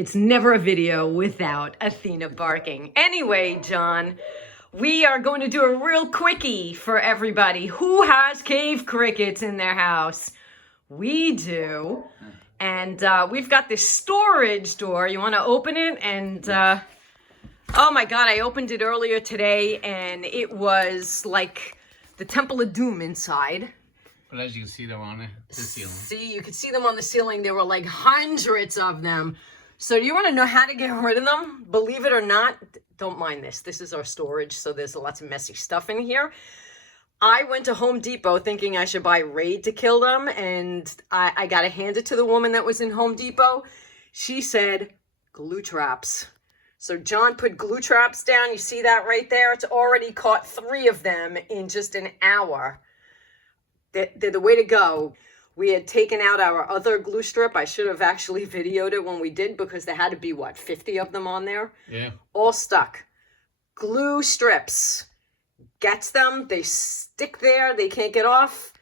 It's never a video without Athena barking. Anyway, John, we are going to do a real quickie for everybody. Who has cave crickets in their house? We do. And we've got this storage door. You want to open it? And oh my God, I opened it earlier today and it was like the Temple of Doom inside. But as you can see, they're on the ceiling. See, you could see them on the ceiling. There were like hundreds of them. So do you want to know how to get rid of them? Believe it or not, don't mind this. This is our storage, so there's lots of messy stuff in here. I went to Home Depot thinking I should buy Raid to kill them, and I got to hand it to the woman that was in Home Depot. She said, glue traps. So John put glue traps down. You see that right there? It's already caught 3 of them in just an hour. They're the way to go. We had taken out our other glue strip. I should have actually videoed it when we did because there had to be, 50 of them on there? Yeah. All stuck. Glue strips. Gets them. They stick there. They can't get off.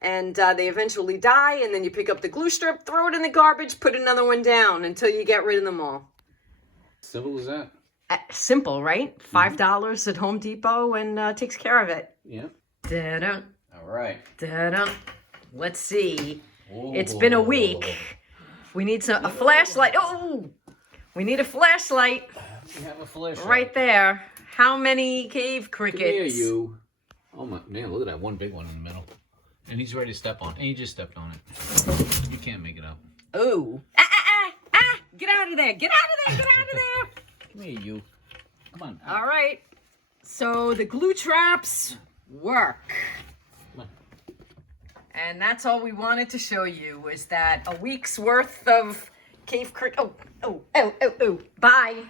And they eventually die. And then you pick up the glue strip, throw it in the garbage, put another one down until you get rid of them all. Simple as that. Simple, right? $5 at Home Depot and takes care of it. Yeah. Da-da. All right. Da-da. Let's see. Whoa. It's been a week. We need a flashlight. Oh, we need a flashlight. We have a flashlight. Right there. How many cave crickets? Come here, you. Oh my, man, look at that one big one in the middle. And he's ready to step on. And he just stepped on it. You can't make it up. Oh. Get out of there. Get out of there. Get out of there. Come here, you. Come on. All right. So the glue traps work. Come on. And that's all we wanted to show you was that a week's worth of cave cricket. Oh. Bye.